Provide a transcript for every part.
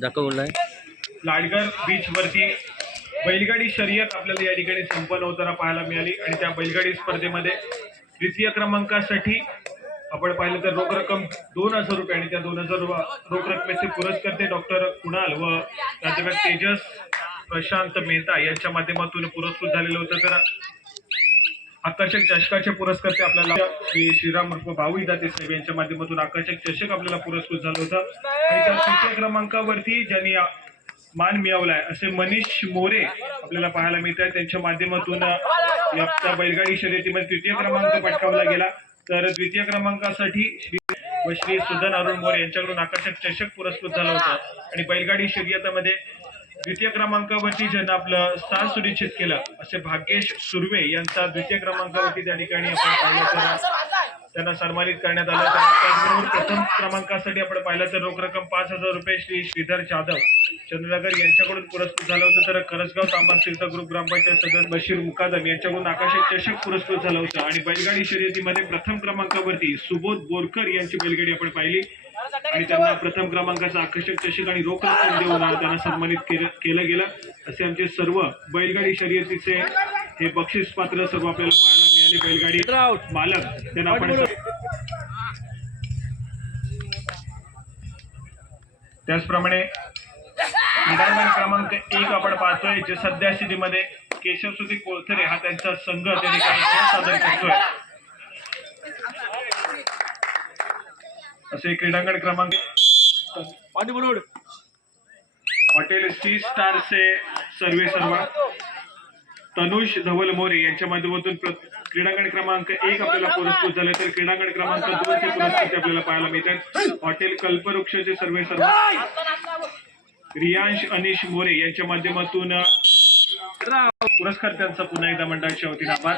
दाखवलाय लाडगर बीच वरती बैलगाडी शर्यत आपल्याला या ठिकाणी संपन्न होताना पाहायला मिळाली आणि त्या बैलगाडी स्पर्धेमध्ये द्वितीय क्रमांकासाठी आपण पाहिलं तर रोख रक्कम 2,000 रुपये आणि त्या 2,000 रोख रकमेचे पुरस्कर्ते डॉक्टर कुणाल व प्राध्यापक तेजस प्रशांत मेहता यांच्या माध्यमातून पुरस्कृत झालेलं होतं। तर आकर्षक चषकाचे पुरस्कर्ते आपल्याला श्री श्रीराम भाऊ दाते साहेब यांच्या माध्यमातून आकर्षक चषक आपल्याला पुरस्कृत झालं होतं आणि त्या तृतीय क्रमांकावरती ज्यांनी मान मिळवलाय असे मनीष मोरे आपल्याला पाहायला मिळत आहे। त्यांच्या माध्यमातून या बैलगाडी शर्यतीमध्ये तृतीय क्रमांक पटकावला गेला। तर द्वितीय क्रमांकासाठी श्री सुदन अरुण मोरे यांच्याकडून आकर्षक चषक पुरस्कृत झाला होता आणि बैलगाडी शर्यतीमध्ये द्वितीय क्रमांकावरती ज्यांना आपलं स्थान सुनिश्चित केलं असे भाग्येश सुर्वे यांचा द्वितीय क्रमांकावरती त्या ठिकाणी आपण पाहिलं तर त्यांना सन्मानित करण्यात आलं। त्याचबरोबर प्रथम क्रमांकासाठी आपण पाहिलं तर रोख रक्कम 5,000 रुपये श्री श्रीधर जाधव चंद्रनगर यांच्याकडून पुरस्कृत झालं होतं। तर करसगाव तांबा तीर्थ ग्रुप ग्रामपंचायत सदस्य बशीर मुकादम यांच्याकडून आकर्षक चषक पुरस्कृत झालं होतं आणि बैलगाडी शर्यतीमध्ये प्रथम क्रमांकावरती सुबोध बोरकर यांची बैलगाडी आपण पाहिली आणि त्यांना प्रथम क्रमांकाचा आकर्षक चषक आणि रोख रक्कम देऊन त्यांना सन्मानित केलं गेलं। असे आमचे सर्व बैलगाडी शर्यतीचे हे बक्षीस पात्र सर्व आपल्याला पाहायला मिळाले। बैलगाडी मालक त्यांना आपण त्याचप्रमाणे क्रीडांगण क्रमांक 1 आपण पाहतोय जे सध्या स्थितीमध्ये केशवसुती कोळथरे हा त्यांचा संघ त्या ठिकाणी सादर करतोय। असे क्रीडांगण क्रमांक हॉटेल सी स्टार से सर्वेसर्वा तनुष धवल मोरे यांच्या माध्यमातून क्रीडांगण क्रमांक 1 आपल्याला पुरस्कृत झाले। तर क्रीडांगण क्रमांक 2 चे पुरस्कृत आपल्याला पाहायला मिळतात। हॉटेल कल्पवृक्षचे सर्वेसर्वा रियांश अनिश मोरे यांच्या माध्यमातून पुरस्कर्त्यांचा पुन्हा एकदा मंडळाच्या वतीने आभार।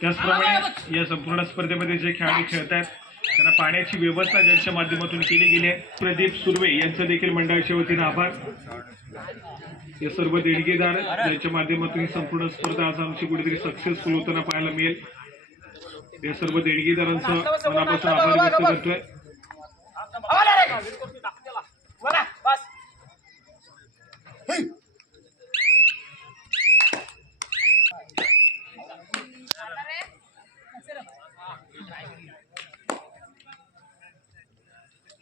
त्याचप्रमाणे या संपूर्ण स्पर्धेमध्ये जे खेळाडू खेळत आहेत त्यांना पाण्याची व्यवस्था ज्यांच्या माध्यमातून केली गेली आहे। प्रदीप सुर्वे यांचं देखील मंडळाच्या वतीने आभार। या सर्व देणगीदार ज्यांच्या माध्यमातून ही संपूर्ण स्पर्धा आज आमची कुठेतरी सक्सेसफुल होताना पाहायला मिळेल। या सर्व देणगीदारांचं मनापासून आभार व्यक्त करतोय।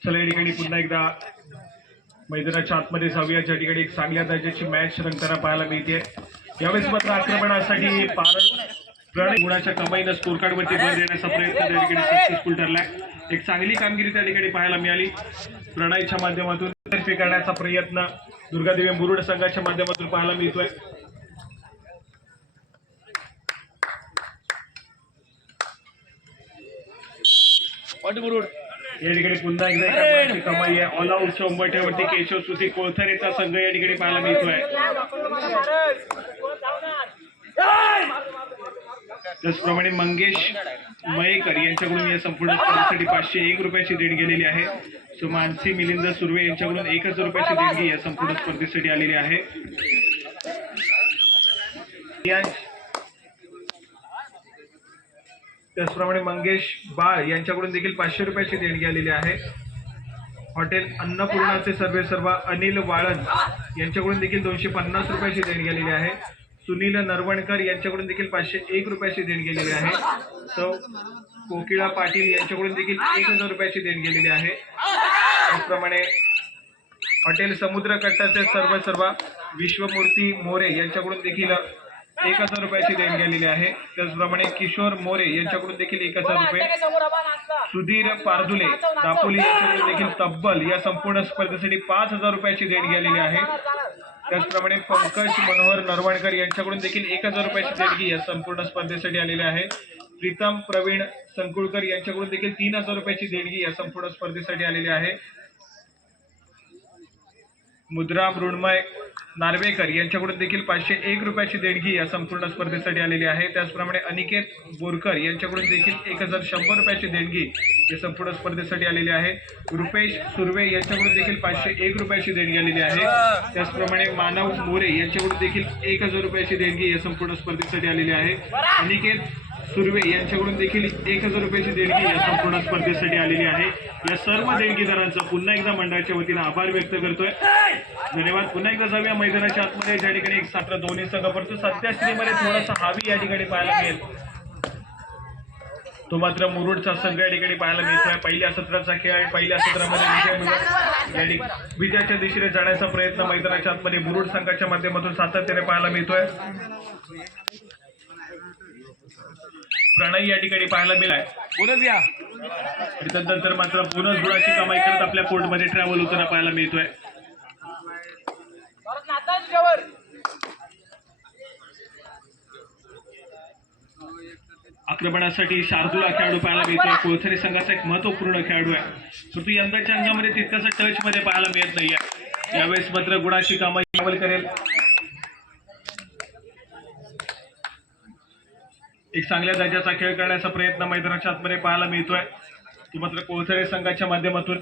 चला या ठिकाणी पुन्हा एकदा मैदानाच्या आतमध्ये जाऊया ज्या ठिकाणी एक चांगल्या दर्जाची मॅच रंगताना पाहायला मिळते। यावेळेस मात्र आक्रमणासाठी प्रणय गुणाच्या कमाईनं स्कोर कार्डवरती भर देण्याचा प्रयत्न त्या ठिकाणी सक्सेसफुल ठरलाय। एक चांगली कामगिरी त्या ठिकाणी पाहायला मिळाली। प्रणयच्या माध्यमातून तर्फे करण्याचा प्रयत्न दुर्गादेवी मुरुड संघाच्या माध्यमातून पाहायला मिळतोय। या ठिकाणी पुन्हा एकदा कमाई आहे। ऑल आउटच्या उंबरठ्यावरती केशवसुती कोळथरेचा संघ या ठिकाणी पाहायला मिळतोय। त्याचप्रमाणे मंगेश मयेकर यांच्याकडून या संपूर्ण स्पर्धेसाठी 501 रुपयाची देणगी गेलेली आहे। सो मानसी मिलिंद सुर्वे यांच्याकडून 1,000 रुपयाची देणगी या संपूर्ण स्पर्धेसाठी आलेली आहे। त्याचप्रमाणे मंगेश बाळ यांच्याकडून देखील 500 रुपयाची देणगी आलेली आहे। हॉटेल अन्नपूर्णाचे सर्वेसर्वा अनिल वाळन यांच्याकडून देखील 250 रुपयाची देणगी आलेली आहे। सुनील नरवणकर यांच्याकडून देखील 501 रुपयाची देणगी गेलेली आहे। सौ कोकिळा पाटील यांच्याकडून देखील 1,000 रुपयाची देणगी गेलेली आहे। त्याचप्रमाणे हॉटेल समुद्रकट्टाचे सर्वेसर्वा विश्वमूर्ती मोरे यांच्याकडून देखील 1,000 रुपयाची देणगी आलेली आहे। त्याचप्रमाणे किशोर मोरे यांच्याकडून देखील 1,000 रुपये। सुधीर पारदुले दापोली यांच्याकडून देखील तब्बल या संपूर्ण स्पर्धेसाठी 5,000 रुपयाची देणगी आलेली आहे। त्याचप्रमाणे पंकज मनोहर नरवणकर यांच्याकडून देखील 1,000 रुपयाची देणगी या संपूर्ण स्पर्धेसाठी आलेली आहे। प्रीतम प्रवीण संकुळकर यांच्याकडून देखील 3,000 रुपयाची देणगी या संपूर्ण स्पर्धेसाठी आलेली आहे। मुद्रा मृण्मय नार्वेकर यांच्याकडून देखील 501 रुपयाची देणगी या संपूर्ण स्पर्धेसाठी आलेली आहे। त्याचप्रमाणे अनिकेत बोरकर यांच्याकडून देखील 1,100 रुपयाची देणगी हे संपूर्ण स्पर्धेसाठी आलेले आहे. रुपेश सुर्वे यांच्याकडून देखील 501 रुपयाची देणगी आलेली आहे. त्याचप्रमाणे मानव मोरे यांच्याकडून देखील 1000 रुपयाची देणगी या संपूर्ण स्पर्धेसाठी आलेली आहे. अनिकेत सुर्वे यांच्याकडून देखील 1000 रुपयाची देणगी या संपूर्ण स्पर्धेसाठी आलेली आहे. या सर्व देणगीदारांचा पुन्हा एकदा मंडळाच्या वतीनं आभार व्यक्त करतोय. धन्यवाद. पुन्हा एकदा जाऊया मैदानाच्या आतमध्ये, ज्या ठिकाणी एक सात्र दोन्ही संघ, परंतु सध्या स्त्रीमध्ये थोडासा हावी या ठिकाणी पाहायला मिळेल. तो मात्र मुरुडचा संघ या ठिकाणी पाहायला मिळतोय. पहिल्या सत्राचा खेळ आहे. पहिल्या सत्रामध्ये विजयाच्या दिशेने जाण्याचा प्रयत्न मैदानाच्या आतमध्ये मुरुड संघाच्या माध्यमातून सातत्याने पाहायला मिळतोय. प्रणय या ठिकाणी पाहायला मिळाय. त्यानंतर मात्र बोनस गुणाची कमाई करत आपल्या कोर्टमध्ये ट्रॅव्हल होताना पाहायला मिळतोय. आक्रमणासाठी शार्दूल खेळाडू पाहायला मिळतोय. कोळथरे संघाचा एक महत्वपूर्ण खेळाडू आहे, परंतु यंदाच्या अंगामध्ये तितकासा टच मध्ये पाहायला मिळत नाहीये. यावेळेस मात्र गुणाची कमाई करेल. एक चांगल्या दर्जाचा खेळ करण्याचा प्रयत्न मैदानाच्या आतमध्ये पाहायला मिळतोय. तो मात्र कोळथरे संघाच्या माध्यमातून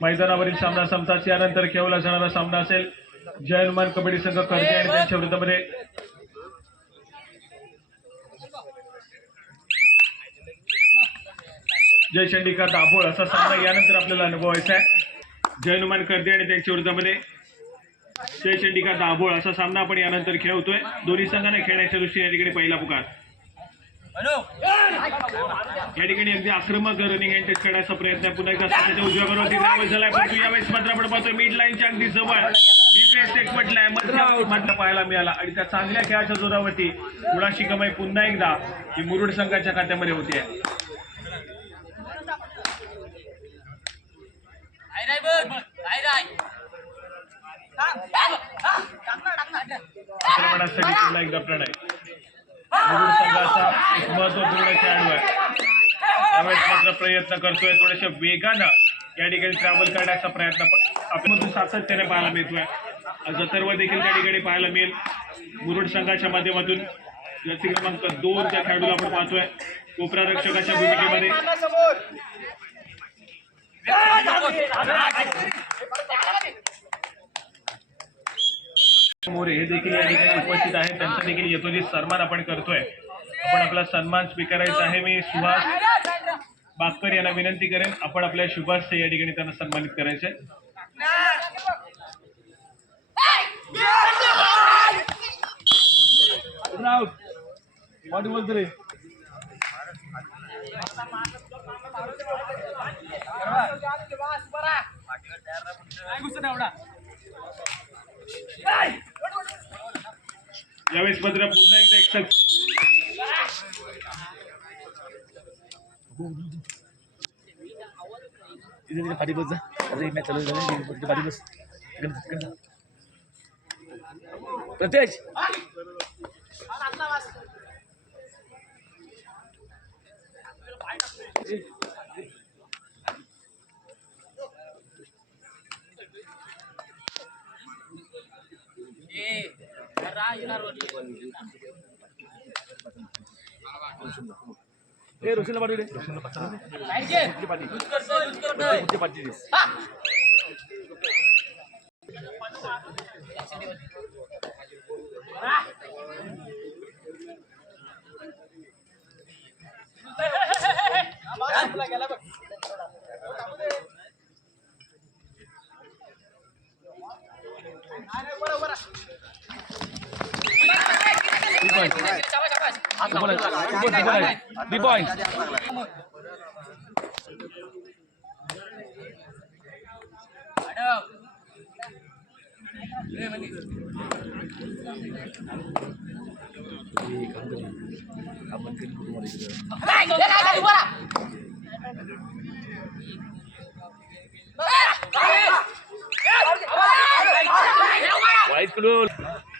मैदानावरील सामना संपताच यानंतर खेळवला जाणारा सामना असेल जय हनुमान कबड्डी संघ कर्जे आणि त्यांच्या विरुद्धमध्ये जय चंडिका दाभोळ असा सामना यानंतर आपल्याला अनुभवायचा आहे. जय हनुमान कर्जे आणि त्यांच्या विरुद्धमध्ये जय चंडिका दाभोळ असा सामना आपण यानंतर खेळवतोय. दोन्ही संघांना खेळण्याच्या दृष्टीने या ठिकाणी पहिला पुकार. या ठिकाणी अगदी आक्रमक रनिंग हँड टच करण्याचा प्रयत्न पुन्हा एकदा सामन्याच्या उजव्या बाजूवरती ट्रॅव्हल झालाय, परंतु यावेळेस मात्र आपण पाहतोय मिड लाईनच्या अगदी जवळ डिफेन्स एक म्हटलाय मध्य पाहायला मिळाला आणि त्या चांगल्या खेळाच्या जोरावरती गुणाची कमाई पुन्हा एकदा ही मुरुड संघाच्या खात्यामध्ये होती आहे. आक्रमणासाठी पुन्हा एकदा प्रणय मुरुड संघाचा एक महत्वपूर्ण खेळाडू आहे. त्यावेळेस मात्र प्रयत्न करतोय थोड्याशा वेगानं या ठिकाणी ट्रॅव्हल करण्याचा प्रयत्न आपल्यामधून सातत्याने पाहायला मिळतोय. जतर्व देखील त्या ठिकाणी पाहायला मिळेल. मुरुड संघाच्या माध्यमातून जर्सी क्रमांक 2 त्या खेळाडूला आपण पाहतोय कोपरा रक्षकाच्या भूमिकेमध्ये. मोरे हे देखील या ठिकाणी उपस्थित आहेत. त्यांचा देखील यथोचित सन्मान आपण करतोय. आपण आपला सन्मान स्वीकारायचा आहे. मी सुहास बाकर यांना विनंती करेन आपण आपल्या शुभास या ठिकाणी त्यांना सन्मानित करायचे. यावेळेस मात्र पुन्हा एकदा एक पाठी बस मॅच चालू झाली पाठी बस प्रत्येश रोशनला पाठवले पाठी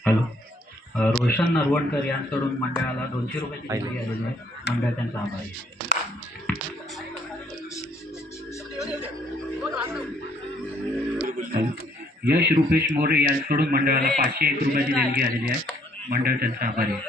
हॅलो, रोशन नरवणकर यांकडून मंडळाला 200 रुपयाची देणगी आलेली आहे. मंडळ त्यांचा आभारी आहे. यश रुपेश मोरे यांकडून मंडळाला 501 रुपयाची देणगी आलेली आहे. मंडळ त्यांचा आभारी आहे.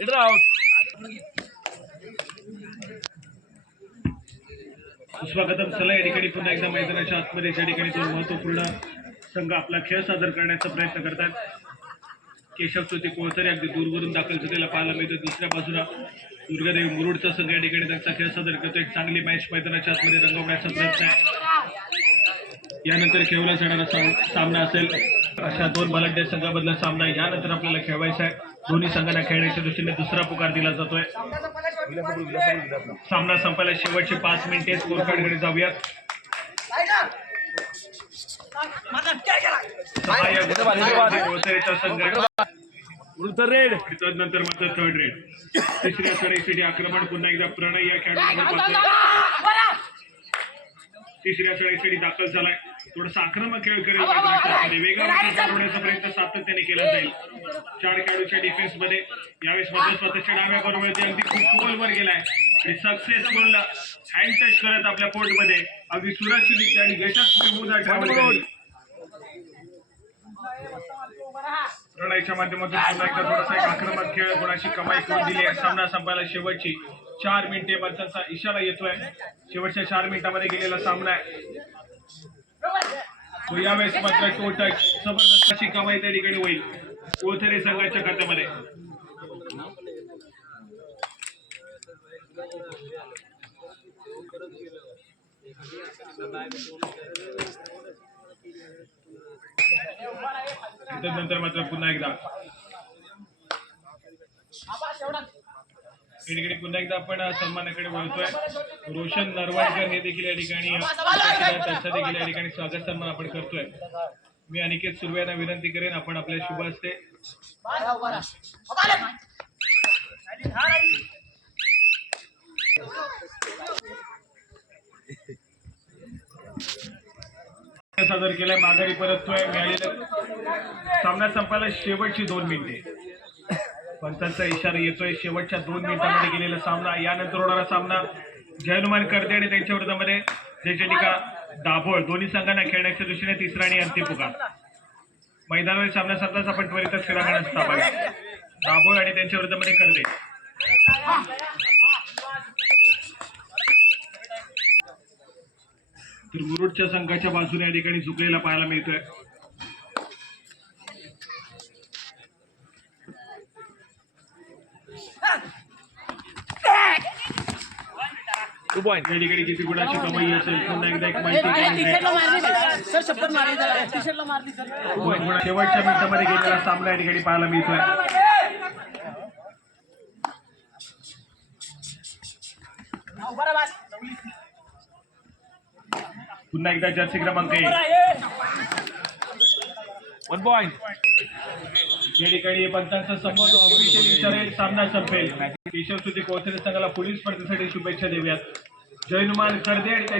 इधर आउट. स्वागतम. चला या ठिकाणी पुन्हा एकदा मैदानाच्या आतमध्ये ज्या ठिकाणी दोन महत्वपूर्ण संघ आपला खेळ सादर करण्याचा प्रयत्न करतात. केशव चौथे कोळसरे अगदी दूरवरून दाखल झालेला पाहायला मिळतो. दुसऱ्या बाजूला दुर्गादेवी मुरुडचा संघ या ठिकाणी त्यांचा खेळ सादर करतो. एक चांगली मॅच मैदानाच्या आतमध्ये रंगवण्याचा प्रयत्न आहे. यानंतर खेळला जाणारा सामना असेल. अशा दोन बलाढ्य संघामधला सामना यानंतर आपल्याला खेळवायचा आहे. दोन्ही संघांना खेळण्याच्या दृष्टीने दुसरा पुकार दिला जातोय. सामना संपायला शेवटचे 5 मिनिटे. स्कोर कार्डकडे जाऊयात. रेड नंतर मात्र थर्ड रेड. तिसऱ्या सरीसाठी आक्रमण पुन्हा एकदा प्रणय या खेळाडू तिसऱ्या सरीसाठी दाखल झालाय. थोडासा आक्रमक खेळ करेल. वेगाने ठरवण्याचा प्रयत्न सातत्याने केला जाईल. 4 खेळाडूच्या डिफेन्स मध्ये यावेळेस मात्र स्वतःच्या डाव्या बरोबर ते अगदी खूप गोलवर गेलाय आणि सक्सेसफुल हँड टच करत आपल्या कोर्टमध्ये अगदी सुरक्षित आणि यशस्वी मुद्दा ठेवला. प्रणयच्या माध्यमातून पुन्हा एकदा थोडासा एक आक्रमक खेळ गुणाची कमाई करून दिली आहे. सामना संपायला शेवटची 4 मिनिटे. पंचांचा इशारा येतोय. शेवटच्या 4 मिनिटांमध्ये गेलेला सामना आहे. तो यावेळेस मात्र टो टच जबरदस्त अशी कमाई त्या ठिकाणी होईल कोळथरे संघाच्या खात्यामध्ये. त्यानंतर मात्र पुन्हा एकदा ठिकाणी पुन्हा एकदा आपण सन्मानाकडे वळतोय. रोशन नरवाडकर हे देखील या ठिकाणी त्यांचा देखील या ठिकाणी स्वागत सन्मान आपण करतोय. मी अनिकेत सुर्वे यांना विनंती करेन आपण आपल्या शुभ हस्ते सादर केलाय. माघारी परततोय. मिळालेला सामना संपायला शेवटची 2 मिनिटे. पंचांचा इशारा येतोय. शेवटच्या 2 मिनिटांमध्ये गेलेला सामना. यानंतर होणारा सामना जयनुमान करते आणि त्यांच्या विरोधामध्ये जयचंडिका दाभोळ. दोन्ही संघांना खेळण्याच्या दृष्टीने तिसरा आणि अंतिम पुकार. मैदानावर सामना संपताच आपण त्वरितच क्रीडांगणात ताबा घेऊ. दाभोळ आणि त्यांच्या विरोधामध्ये करते. तर मुरुडच्या संघाच्या बाजूने या ठिकाणी झुकलेला पाहायला मिळतोय. या ठिकाणी किती गुणाची कमाई असेल पुन्हा एकदा एक माहिती. शेवटच्या मिनिटांमध्ये गेलेला सामना या ठिकाणी पाहायला मिळतोय. पुन्हा एकदा जर्सी क्रमांक 1 1 पॉइंट. या ठिकाणी पंचांचा संबंध ऑफिशियली ठरेल. सामना संपेल. केशव सुद्धी कोळसरे संघाला पुढील स्पर्धेसाठी शुभेच्छा देऊयात. जयनुमान करदे आणि